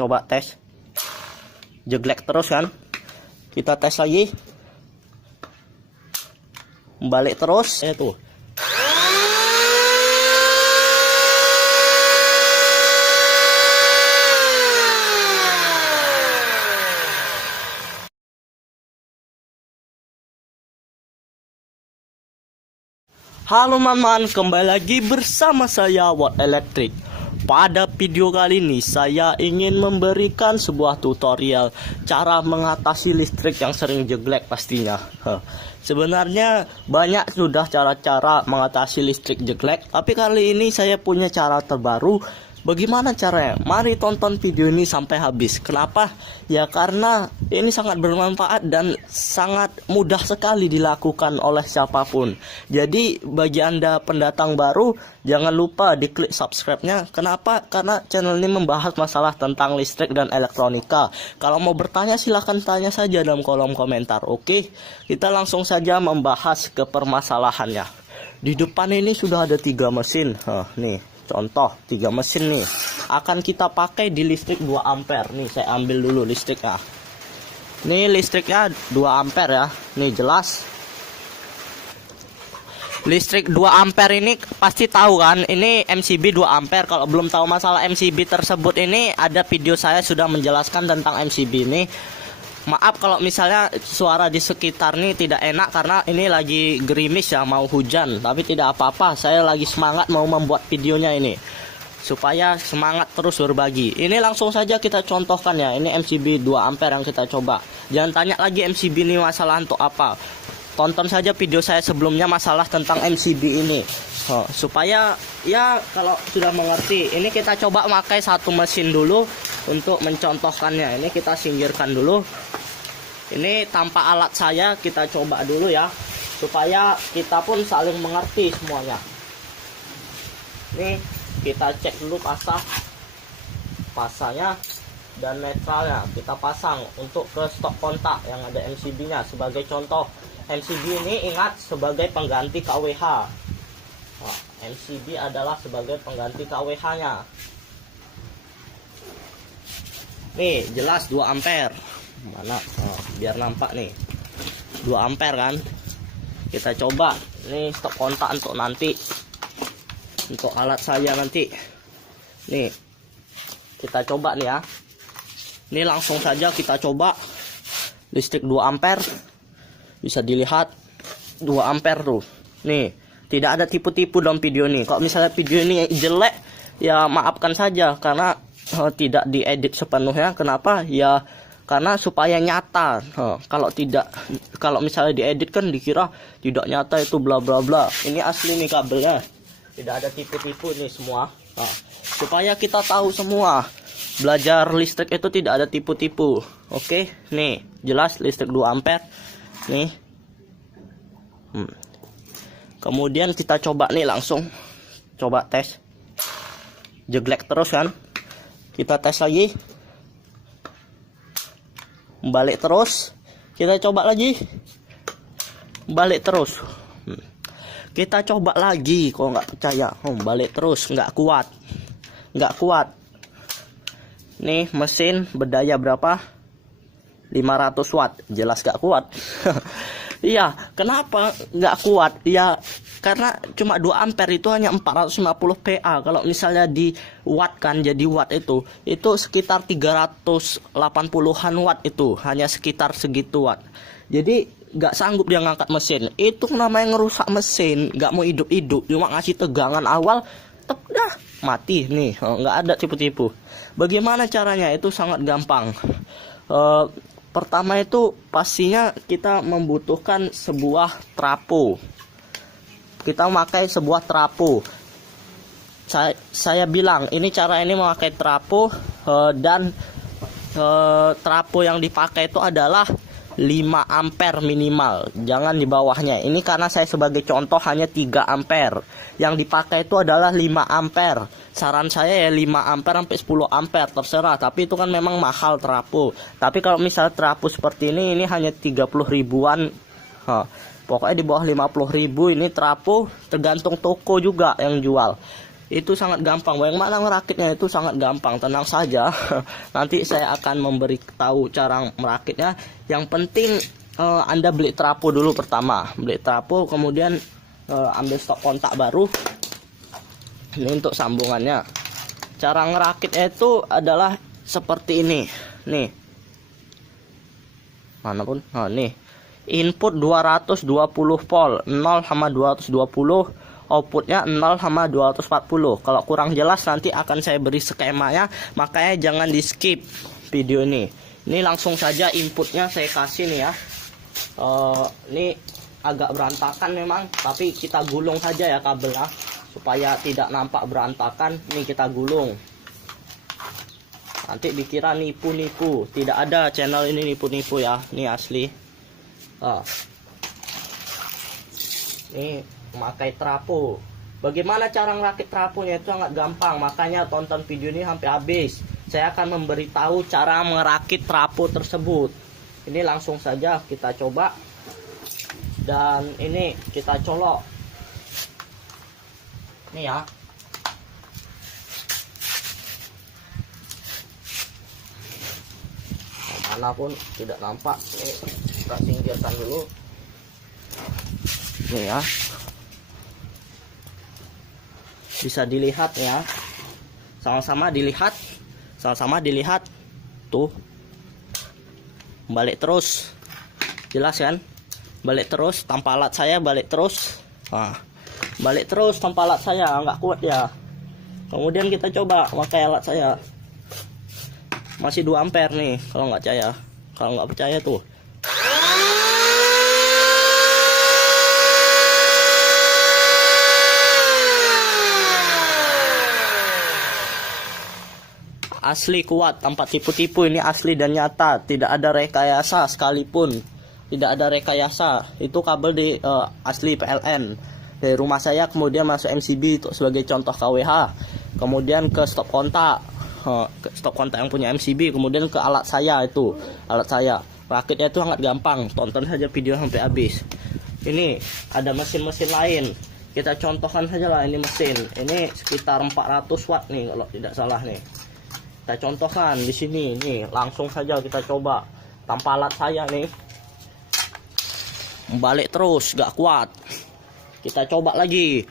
coba tes. Jeglek terus kan. Kita tes lagi. Balik terus. Tuh. Halo teman-teman, kembali lagi bersama saya Watt Electric. Pada video kali ini saya ingin memberikan sebuah tutorial cara mengatasi listrik yang sering jeglek pastinya. Sebenarnya banyak sudah cara-cara mengatasi listrik jeglek, tapi kali ini saya punya cara terbaru. Bagaimana caranya? Mari tonton video ini sampai habis. Kenapa? Ya karena ini sangat bermanfaat dan sangat mudah sekali dilakukan oleh siapapun. Jadi bagi Anda pendatang baru, jangan lupa diklik subscribe-nya. Kenapa? Karena channel ini membahas masalah tentang listrik dan elektronika. Kalau mau bertanya silahkan tanya saja dalam kolom komentar. Oke, kita langsung saja membahas ke permasalahannya. Di depan ini sudah ada 3 mesin. Nih. Contoh 3 mesin nih akan kita pakai di listrik 2 ampere. Nih saya ambil dulu listriknya. Nih listriknya 2 ampere ya. Nih jelas. Listrik 2 ampere ini pasti tahu kan, ini MCB 2 ampere. Kalau belum tahu masalah MCB tersebut, ini ada video saya sudah menjelaskan tentang MCB ini. Maaf kalau misalnya suara di sekitar ini tidak enak karena ini lagi gerimis ya, mau hujan. Tapi tidak apa-apa, saya lagi semangat mau membuat videonya ini supaya semangat terus berbagi. Ini langsung saja kita contohkan ya. Ini MCB 2 ampere yang kita coba. Jangan tanya lagi MCB ini masalah untuk apa. Tonton saja video saya sebelumnya masalah tentang MCB ini. Supaya ya kalau sudah mengerti. Ini kita coba pakai satu mesin dulu untuk mencontohkannya. Ini kita singkirkan dulu. Ini tanpa alat saya, kita coba dulu ya, supaya kita pun saling mengerti semuanya. Ini kita cek dulu pasanya dan netralnya kita pasang untuk ke stop kontak yang ada MCB-nya. Sebagai contoh, MCB ini ingat sebagai pengganti KWH. MCB adalah sebagai pengganti KWH-nya. Nih jelas 2 ampere. Mana? Biar nampak nih 2 ampere kan. Kita coba. Ini stop kontak untuk nanti, untuk alat saya nanti. Nih kita coba nih ya. Ini langsung saja kita coba. Listrik 2 ampere. Bisa dilihat 2 ampere tuh. Nih tidak ada tipu-tipu dalam video ini. Kalau misalnya video ini jelek, ya maafkan saja karena tidak diedit sepenuhnya. Kenapa? Ya karena supaya nyata. Kalau misalnya diedit kan dikira tidak nyata, itu bla bla bla. Ini asli nih kabelnya. Tidak ada tipu-tipu nih semua. Supaya kita tahu semua. Belajar listrik itu tidak ada tipu-tipu. Oke, nih jelas listrik 2 ampere. Nih. Kemudian kita coba nih langsung. Coba tes. Jeglek terus kan. Kita tes lagi. Balik terus. Kita coba lagi. Balik terus. Kita coba lagi. Kalau nggak percaya, balik terus. Nggak kuat. Nih mesin berdaya berapa? 500 watt. Jelas nggak kuat. Iya, kenapa nggak kuat? Ya karena cuma 2 ampere itu hanya 450 PA. Kalau misalnya di watt kan, jadi watt itu sekitar 380-an watt, itu hanya sekitar segitu watt. Jadi nggak sanggup dia ngangkat mesin. Itu namanya ngerusak mesin, nggak mau hidup-hidup, cuma ngasih tegangan awal, dah mati nih. Nggak ada tipu-tipu. Bagaimana caranya? Itu sangat gampang. Pertama itu pastinya kita membutuhkan sebuah trapo. Kita memakai sebuah trapo. Saya bilang ini cara ini memakai trapo, dan trapo yang dipakai itu adalah 5 ampere minimal. Jangan di bawahnya. Ini karena saya sebagai contoh hanya 3 ampere. Yang dipakai itu adalah 5 ampere. Saran saya ya 5 ampere sampai 10 ampere terserah. Tapi itu kan memang mahal trapo. Tapi kalau misalnya trapo seperti ini hanya 30 ribuan. Pokoknya di bawah 50 ribu ini trapo, tergantung toko juga yang jual. Itu sangat gampang. Bagaimana merakitnya itu sangat gampang. Tenang saja. Nanti saya akan memberi tahu cara merakitnya. Yang penting Anda beli trapo dulu pertama. Beli trapo, kemudian ambil stop kontak baru. Ini untuk sambungannya. Cara ngerakitnya itu adalah seperti ini. Nih. Mana pun? Nah, nih. Input 220 volt, 0 sama 220. Outputnya 0 sama 240. Kalau kurang jelas nanti akan saya beri skemanya, makanya jangan di skip video ini. Ini langsung saja inputnya saya kasih nih ya. Ini agak berantakan memang, tapi kita gulung saja ya kabelnya supaya tidak nampak berantakan. Ini kita gulung. Nanti dikira nipu-nipu. Tidak ada channel ini nipu-nipu ya. Ini asli. Ini memakai trapo. Bagaimana cara ngerakit traponya itu sangat gampang, makanya tonton video ini sampai habis. Saya akan memberitahu cara merakit trapo tersebut. Ini langsung saja kita coba. Dan ini kita colok. Ini ya. Manapun tidak nampak. Ini kita singkirkan dulu. Ini ya. Bisa dilihat ya, sama-sama dilihat tuh, balik terus, jelas kan, balik terus tanpa alat saya, balik terus, balik terus tanpa alat saya, nggak kuat ya. Kemudian kita coba pakai alat saya, masih 2 ampere nih. Kalau nggak percaya tuh. Asli kuat tanpa tipu-tipu. Ini asli dan nyata, tidak ada rekayasa sekalipun, tidak ada rekayasa. Itu kabel di asli PLN dari rumah saya, kemudian masuk MCB untuk sebagai contoh KWH, kemudian ke stop kontak, yang punya MCB, kemudian ke alat saya. Itu alat saya, rakitnya itu sangat gampang. Tonton saja video sampai habis. Ini ada mesin-mesin lain, kita contohkan saja lah. Ini mesin ini sekitar 400 watt nih kalau tidak salah nih. Kita contohkan di sini nih, langsung saja kita coba tanpa alat saya nih. Balik terus, gak kuat. Kita coba lagi.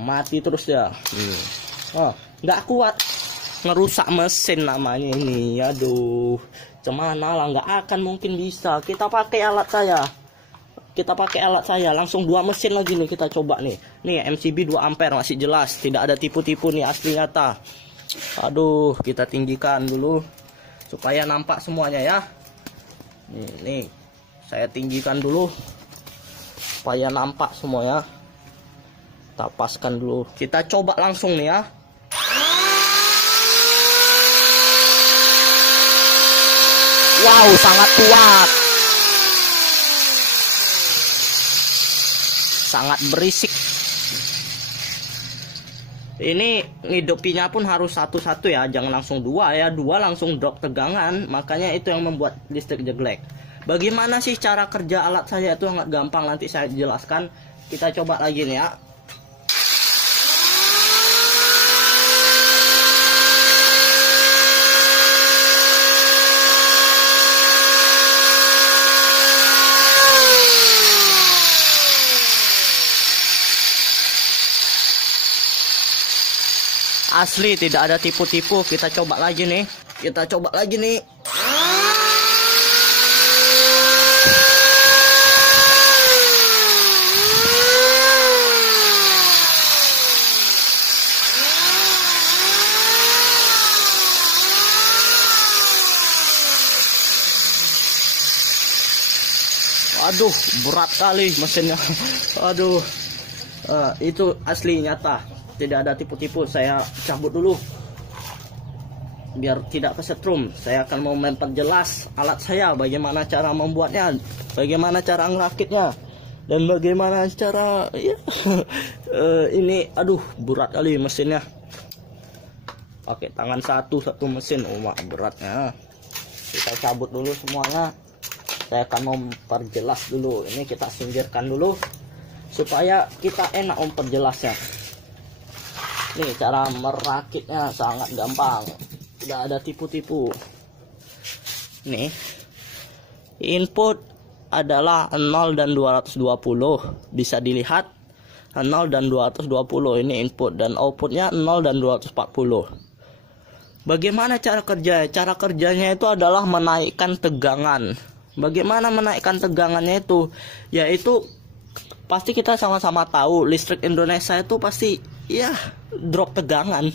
Mati terus ya. Gak kuat. Ngerusak mesin namanya ini. Aduh, cemana lah, gak akan mungkin bisa. Kita pakai alat saya. Langsung 2 mesin lagi nih kita coba nih. Nih MCB 2 ampere masih jelas, tidak ada tipu-tipu nih, asli nyata. Aduh, kita tinggikan dulu supaya nampak semuanya ya. Nih, saya tinggikan dulu supaya nampak semuanya. Kita paskan dulu. Kita coba langsung nih ya. Wow, sangat kuat. Sangat berisik. Ini ngidupinya pun harus satu-satu ya, jangan langsung 2 ya. 2 langsung drop tegangan, makanya itu yang membuat listrik jelek. Bagaimana sih cara kerja alat saya? Itu sangat gampang, nanti saya jelaskan. Kita coba lagi nih ya. Asli tidak ada tipu-tipu. Kita coba lagi nih. Aduh, berat kali mesinnya. Aduh, itu asli nyata, tidak ada tipu-tipu. Saya cabut dulu biar tidak kesetrum. Saya akan mau memperjelas alat saya, bagaimana cara membuatnya, bagaimana cara ngerakitnya, dan bagaimana cara ya. Ini aduh, berat kali mesinnya. Pakai tangan satu mesin, beratnya. Kita cabut dulu semuanya. Saya akan memperjelas dulu. Ini kita singkirkan dulu supaya kita enak memperjelasnya. Nih cara merakitnya sangat gampang, tidak ada tipu-tipu. Nih, input adalah 0 dan 220, bisa dilihat 0 dan 220 ini input, dan outputnya 0 dan 240. Bagaimana cara kerja? Cara kerjanya itu adalah menaikkan tegangan. Bagaimana menaikkan tegangannya itu? Yaitu pasti kita sama-sama tahu listrik Indonesia itu pasti ya drop tegangan.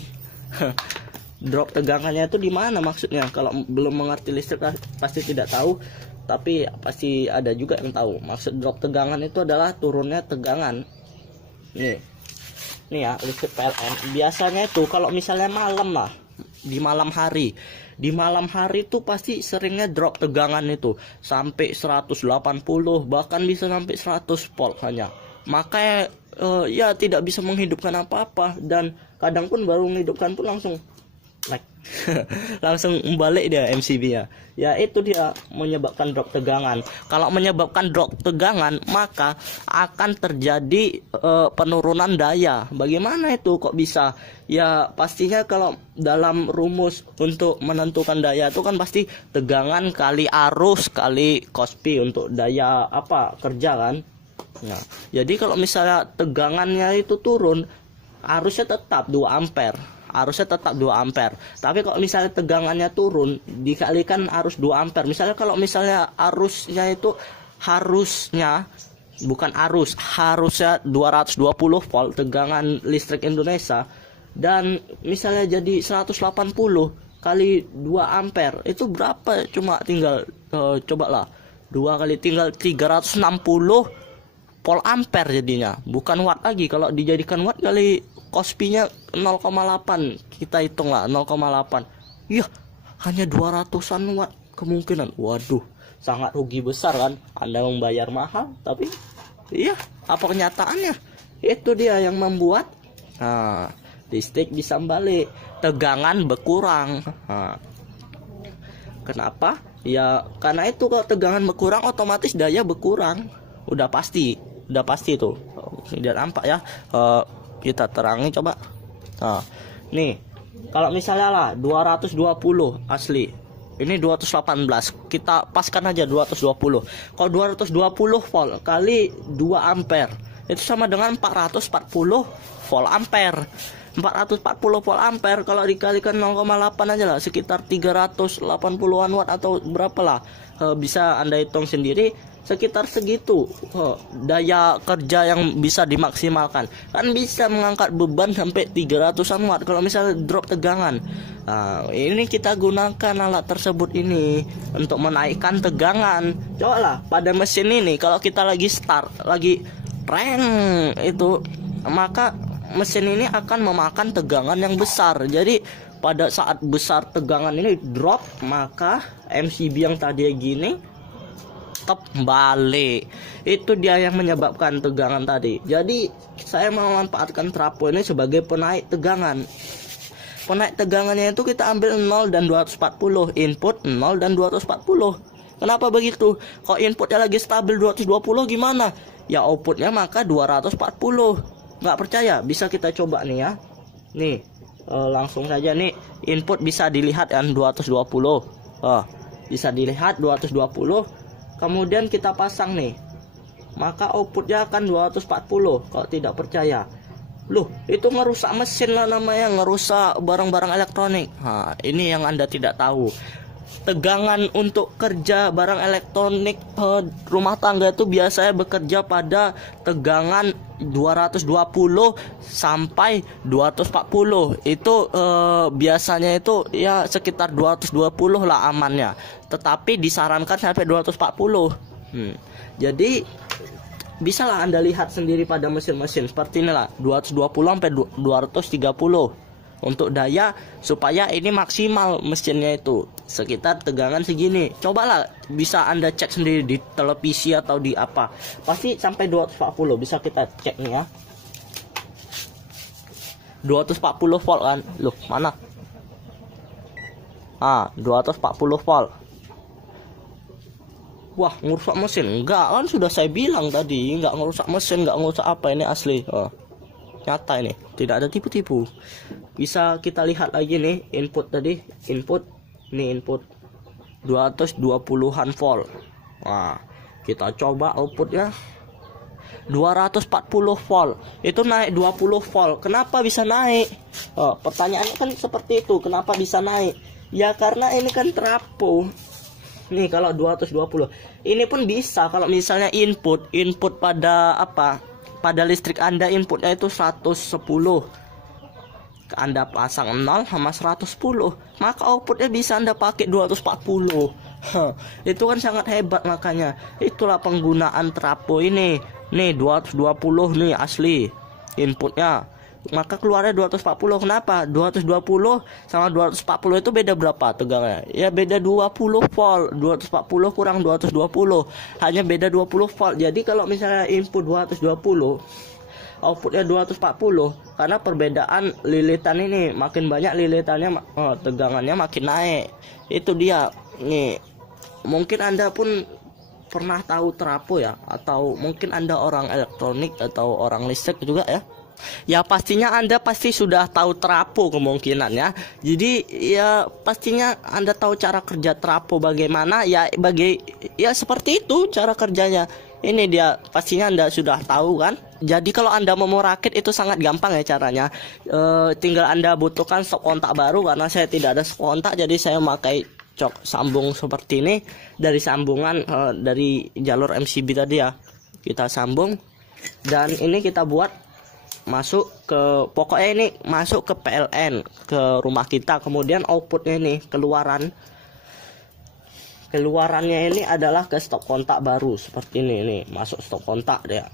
Drop tegangannya itu di mana maksudnya? Kalau belum mengerti listrik pasti tidak tahu, tapi pasti ada juga yang tahu. Maksud drop tegangan itu adalah turunnya tegangan. Nih ya listrik PLN. Biasanya itu kalau misalnya malam lah, di malam hari itu pasti seringnya drop tegangan itu sampai 180, bahkan bisa sampai 100 volt hanya. Maka ya tidak bisa menghidupkan apa-apa, dan kadang pun baru menghidupkan pun langsung like langsung balik dia MCB-nya. Ya itu dia menyebabkan drop tegangan. Kalau menyebabkan drop tegangan, maka akan terjadi penurunan daya. Bagaimana itu kok bisa? Ya pastinya kalau dalam rumus untuk menentukan daya itu kan pasti tegangan kali arus kali Kospi untuk daya apa kerja kan. Nah, jadi kalau misalnya tegangannya itu turun, arusnya tetap 2 ampere. Tapi kalau misalnya tegangannya turun dikalikan arus 2 ampere. Misalnya kalau misalnya arusnya itu harusnya 220 volt tegangan listrik Indonesia, dan misalnya jadi 180 kali 2 ampere itu berapa? Cuma tinggal cobalah 2 kali, tinggal 360 volt ampere jadinya, bukan watt lagi. Kalau dijadikan watt kali Kospi-nya 0,8, kita hitung lah 0,8. Iya, hanya 200-an watt kemungkinan. Waduh, sangat rugi besar kan? Anda membayar mahal, tapi iya, apa kenyataannya? Itu dia yang membuat listrik bisa balik, tegangan berkurang. Kenapa? Ya karena itu kalau tegangan berkurang otomatis daya berkurang. Udah pasti itu. Tidak nampak ya. Kita terangi coba. Nih, kalau misalnya lah 220 asli, ini 218, kita paskan aja 220. Kalau 220 volt kali 2 ampere itu sama dengan 440 volt ampere. 440 volt ampere kalau dikalikan 0,8 aja lah, sekitar 380-an watt atau berapa lah. Bisa Anda hitung sendiri, sekitar segitu daya kerja yang bisa dimaksimalkan. Kan bisa mengangkat beban sampai 300-an watt kalau misalnya drop tegangan. Ini kita gunakan alat tersebut ini untuk menaikkan tegangan. Coba lah pada mesin ini, kalau kita lagi start, lagi reng itu, maka mesin ini akan memakan tegangan yang besar. Jadi pada saat besar tegangan ini drop, maka MCB yang tadi gini tetap balik. Itu dia yang menyebabkan tegangan tadi. Jadi saya memanfaatkan trafo ini sebagai penaik tegangan. Penaik tegangannya itu kita ambil 0 dan 240, input 0 dan 240. Kenapa begitu? Kalau inputnya lagi stabil 220 gimana? Ya outputnya maka 240. Nggak percaya? Bisa kita coba nih ya. Nih langsung saja nih, input bisa dilihat kan 220. Bisa dilihat 220. Kemudian kita pasang nih, maka outputnya akan 240. Kalau tidak percaya, loh itu ngerusak mesin lah namanya, ngerusak barang-barang elektronik. Ini yang Anda tidak tahu. Tegangan untuk kerja barang elektronik rumah tangga itu biasanya bekerja pada tegangan 220 sampai 240. Itu biasanya itu ya sekitar 220 lah amannya. Tetapi disarankan sampai 240. Jadi bisalah Anda lihat sendiri pada mesin-mesin seperti inilah 220 sampai 230 untuk daya, supaya ini maksimal mesinnya itu sekitar tegangan segini. Cobalah, bisa Anda cek sendiri di televisi atau di apa, pasti sampai 240. Bisa kita cek nih ya, 240 volt kan. Loh mana? 240 volt. Wah, ngerusak mesin? Enggak, kan sudah saya bilang tadi, enggak ngerusak mesin, enggak ngerusak apa, ini asli. nyata ini, tidak ada tipu-tipu. Bisa kita lihat lagi nih input tadi, input ini input 220-an volt. Nah, kita coba outputnya 240 volt. Itu naik 20 volt. Kenapa bisa naik? Pertanyaannya kan seperti itu, kenapa bisa naik? Ya karena ini kan trafo. Nih kalau 220 ini pun bisa kalau misalnya input pada apa, pada listrik Anda inputnya itu 110, Anda pasang 0 sama 110, maka outputnya bisa Anda pakai 240. Itu kan sangat hebat, makanya itulah penggunaan trafo ini. Nih 220 nih asli inputnya, maka keluarnya 240. Kenapa? 220 sama 240 itu beda berapa tegangnya? Ya beda 20 volt. 240 kurang 220 hanya beda 20 volt. Jadi kalau misalnya input 220, outputnya 240, karena perbedaan lilitan ini makin banyak lilitannya, tegangannya makin naik. Itu dia. Nih, mungkin Anda pun pernah tahu trafo ya, atau mungkin Anda orang elektronik atau orang listrik juga ya. Ya pastinya Anda pasti sudah tahu trafo kemungkinannya. Jadi ya pastinya Anda tahu cara kerja trafo bagaimana ya, seperti itu cara kerjanya. Ini dia, pastinya Anda sudah tahu kan. Jadi kalau Anda mau rakit itu sangat gampang ya caranya. Tinggal Anda butuhkan stop kontak baru, karena saya tidak ada stop kontak, jadi saya memakai cok sambung seperti ini dari sambungan dari jalur MCB tadi ya. Kita sambung dan ini kita buat masuk ke, pokoknya ini masuk ke PLN ke rumah kita. Kemudian outputnya ini keluarannya ini adalah ke stop kontak baru seperti ini masuk stop kontak dia.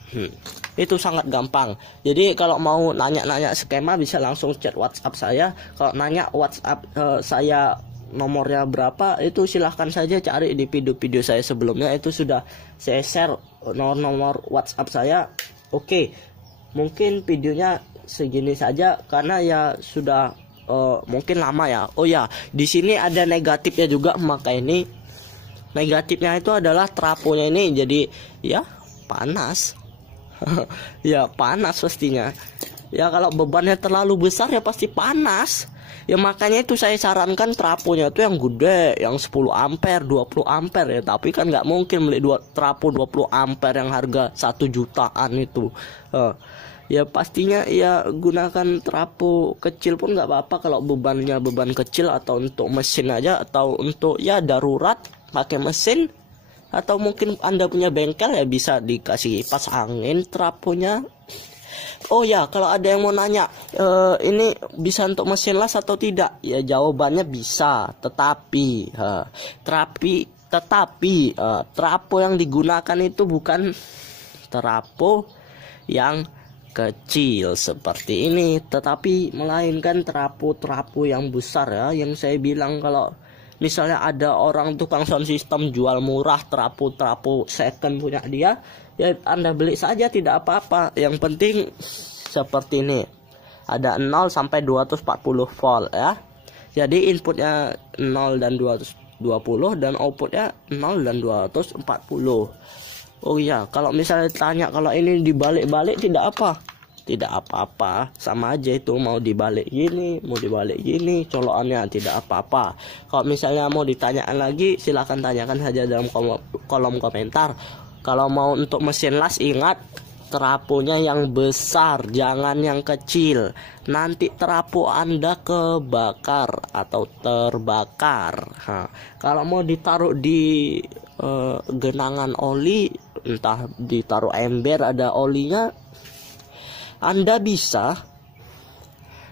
Itu sangat gampang. Jadi kalau mau nanya-nanya skema bisa langsung chat WhatsApp saya. Kalau nanya WhatsApp saya nomornya berapa, itu silahkan saja cari di video-video saya sebelumnya, itu sudah saya share nomor WhatsApp saya. Oke, mungkin videonya segini saja karena ya sudah mungkin lama ya. Oh ya, di sini ada negatifnya juga, maka ini negatifnya itu adalah trafonya ini jadi ya panas. Ya panas pastinya. Ya kalau bebannya terlalu besar ya pasti panas. Ya makanya itu saya sarankan trafonya itu yang gede, yang 10 ampere, 20 ampere ya. Tapi kan nggak mungkin beli trafo 20 ampere yang harga 1 jutaan itu. Ya pastinya ya gunakan trafo kecil pun nggak apa-apa kalau bebannya beban kecil, atau untuk mesin aja, atau untuk ya darurat pakai mesin, atau mungkin Anda punya bengkel ya bisa dikasih kipas angin trafonya. Oh ya, kalau ada yang mau nanya ini bisa untuk mesin las atau tidak, ya jawabannya bisa, tetapi trafo yang digunakan itu bukan trafo yang kecil seperti ini, tetapi melainkan trafo yang besar ya. Yang saya bilang, kalau misalnya ada orang tukang sound system jual murah trafo second punya dia, ya Anda beli saja, tidak apa-apa. Yang penting seperti ini, ada 0 sampai 240 volt ya. Jadi inputnya 0 dan 220 dan outputnya 0 dan 240. Oh iya, kalau misalnya tanya kalau ini dibalik-balik tidak apa-apa, sama aja itu, mau dibalik gini, mau dibalik gini, colokannya tidak apa-apa. Kalau misalnya mau ditanyakan lagi, silahkan tanyakan saja dalam kolom komentar. Kalau mau untuk mesin las, ingat trafonya yang besar, jangan yang kecil. Nanti trafo Anda kebakar atau terbakar. Kalau mau ditaruh di genangan oli, entah ditaruh ember ada olinya, Anda bisa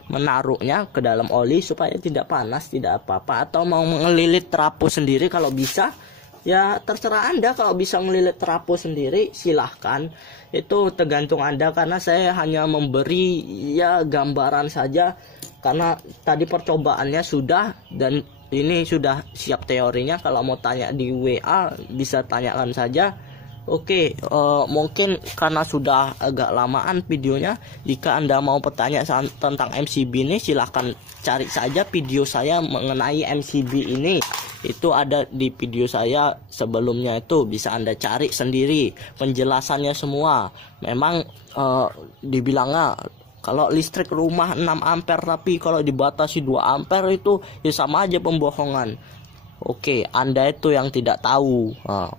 menaruhnya ke dalam oli supaya tidak panas, tidak apa-apa. Atau mau ngelilit trafo sendiri, kalau bisa ya terserah Anda. Kalau bisa ngelilit trafo sendiri silahkan, itu tergantung Anda, karena saya hanya memberi ya gambaran saja, karena tadi percobaannya sudah, dan ini sudah siap teorinya. Kalau mau tanya di WA bisa tanyakan saja. Oke, mungkin karena sudah agak lamaan videonya, jika Anda mau bertanya tentang MCB ini, silahkan cari saja video saya mengenai MCB ini. Itu ada di video saya sebelumnya, itu bisa Anda cari sendiri penjelasannya semua. Memang dibilangnya Kalau listrik rumah 6 ampere tapi kalau dibatasi 2 ampere itu ya sama aja pembohongan. Oke, Anda itu yang tidak tahu.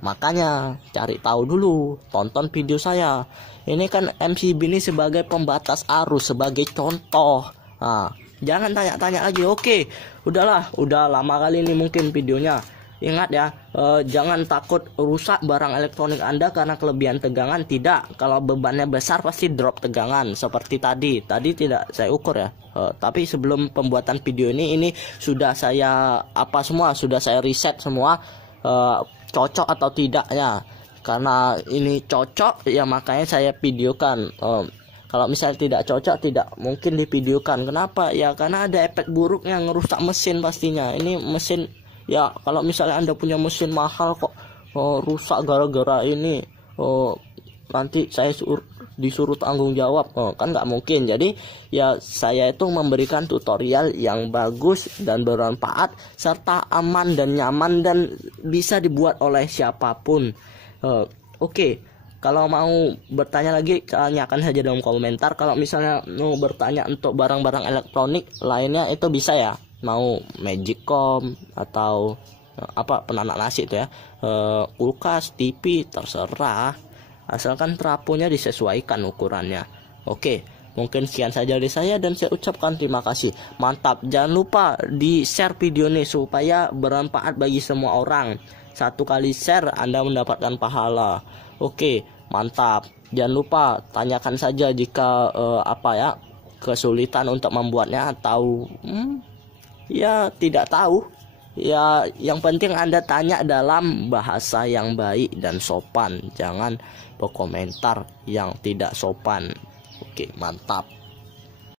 Makanya cari tahu dulu, tonton video saya. Ini kan MCB ini sebagai pembatas arus, sebagai contoh. Jangan tanya-tanya lagi. Oke, udahlah, udah lama kali ini mungkin videonya. Ingat ya, jangan takut rusak barang elektronik Anda karena kelebihan tegangan. Tidak, kalau bebannya besar pasti drop tegangan. Seperti tadi tidak saya ukur ya. Tapi sebelum pembuatan video ini sudah saya sudah saya riset semua, cocok atau tidak ya. Karena ini cocok ya makanya saya videokan. Kalau misalnya tidak cocok, tidak mungkin divideokan. Kenapa? Ya karena ada efek buruknya, ngerusak mesin pastinya. Ini mesin ya, kalau misalnya Anda punya mesin mahal kok rusak gara-gara ini, nanti saya disuruh tanggung jawab, kan nggak mungkin. Jadi ya saya itu memberikan tutorial yang bagus dan bermanfaat serta aman dan nyaman dan bisa dibuat oleh siapapun. Oke. Kalau mau bertanya lagi, tanyakan saja dalam komentar. Kalau misalnya mau bertanya untuk barang-barang elektronik lainnya itu bisa ya. Mau Magicom atau penanak nasi itu ya, kulkas, TV, terserah. Asalkan trafonya disesuaikan ukurannya. Oke, mungkin sekian saja dari saya dan saya ucapkan terima kasih. Mantap, jangan lupa di-share video ini supaya bermanfaat bagi semua orang. 1 kali share Anda mendapatkan pahala. Oke, mantap. Jangan lupa tanyakan saja jika kesulitan untuk membuatnya atau ya tidak tahu. Ya yang penting Anda tanya dalam bahasa yang baik dan sopan. Jangan berkomentar yang tidak sopan. Oke, mantap.